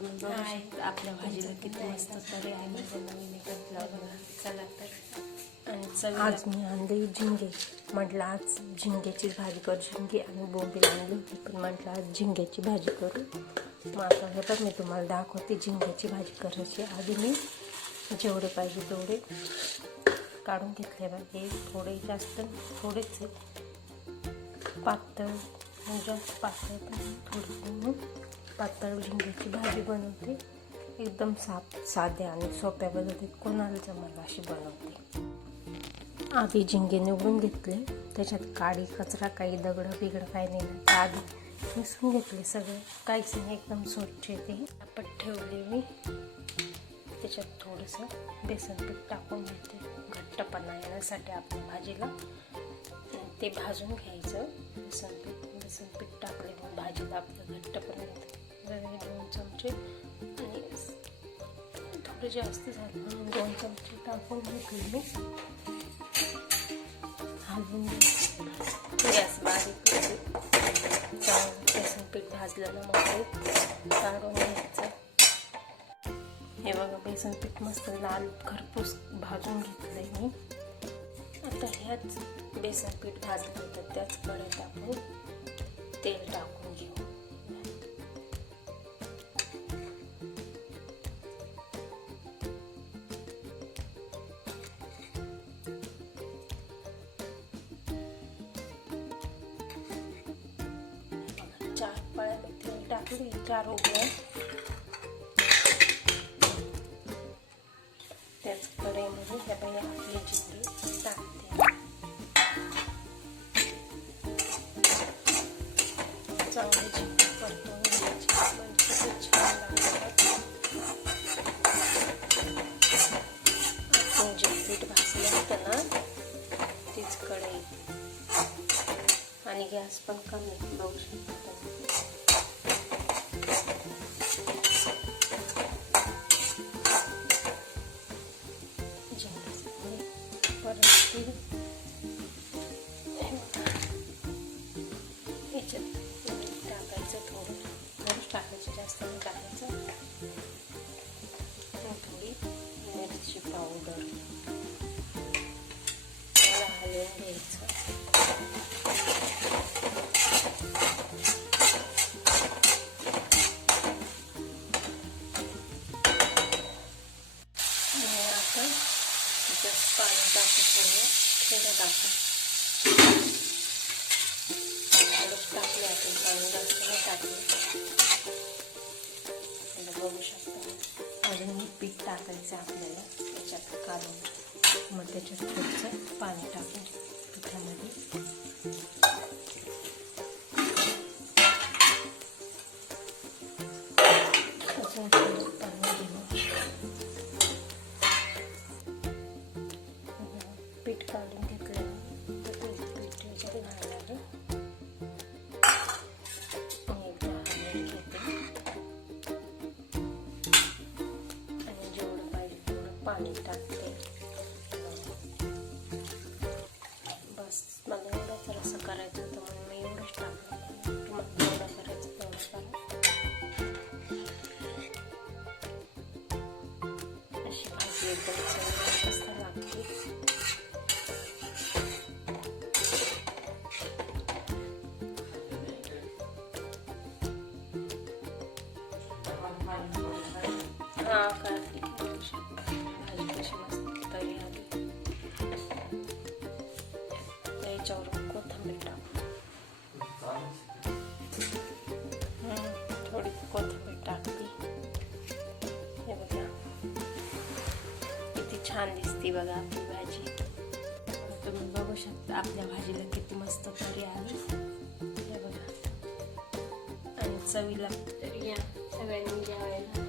तुम्ही बघू शकता. आपल्या भाजीला किती मस्त तरी ब्लॉगला चला तर. आणि चवीला आज मी आणली झिंगे. म्हटलं आज झिंग्याचीच भाजी कर. झिंगे आणि बोंबील आणली होती पण म्हटलं आज झिंग्याची भाजी करू. मग आता हे पण मी तुम्हाला दाखवते झिंग्याची भाजी करायची. आधी मी जेवढे पाहिजे तेवढे काढून घेतले पाहिजे थोडे जास्त थोडेच पातळ म्हणजे जास्त पातळ पण थोडी पातळ झिंग्याची भाजी बनवते. एकदम साप साध्या आणि सोप्या पद्धतीत कोणाला जमायला अशी बनवते. आधी झिंगे निवडून घेतले. त्याच्यात काडी कचरा काही दगडं बिगडं काही नाही. आधी मिसळून घेतले सगळे. काहीच नाही एकदम स्वच्छ येते. आपण ठेवले मी. त्याच्यात थोडंसं बेसन पीठ टाकून घेते. घट्टपणा येण्यासाठी आपल्या भाजीला ते भाजून घ्यायचं. बेसन पीठ बेसन पीठ टाकले मग भाजीला आपलं घट्टपणा येतं रवे दोन चमचे. आणि थोडे जास्त झालं. म्हणून दोन चमचे टाकून घेतले. मी हलवून गॅस बारीक बेसन पीठ भाजलेलं ना मग काढून घ्यायचं. हे बघा बेसन पीठ मस्त लाल खरपूस भाजून घेतलंय मी. आता ह्याच बेसन पीठ भाजलं होतं त्याच कढईत आपण तेल टाकून चार पळ्या तेल टाकली चार उघड्या त्याच कढईमध्ये त्या बाई आपली जिंगी टाकते. चांगली जिंगी घ्यायची. म्हणजे छान लागतात आपण जे पीठ भाजलं होतं ना तीच कढई. आणि गॅस पण कमी. बघू परत याच्यात टाकायचं थोडं थोडं टाकायचं जास्त नाही टाकायचं आणि थोडी मिरची पावडर थोडं थोडं टाकू थोडंच टाकले आपण पाणी जास्त नाही टाकले बघू शकता अजून पीठ टाकायचं आपल्याला त्याच्यात काढून. मग त्याच्यात थोडंसं पाणी टाकू पिठामध्ये. काढून घेतलं तर पीठ घालायला आणि आणि जेवढं पाहिजे तेवढं पाणी टाकते. बस. मला एवढंच रसं करायचं होतं म्हणून मी एवढंच टाकलं. तुम्हाला करायचं तेवढं करा. अशी भाजी एकदम लागते. हा कार्तिक भाजी कशी मस्त तरी आली याच्यावर कोथिंबीर टाक थोडी कोथिंबीर टाकली हे बघा किती छान दिसते बघा आपली भाजी तुम्ही बघू शकता आपल्या भाजीला किती मस्त तरी आली हे बघा आणि चवीला तर या सगळ्यांनी जेवायला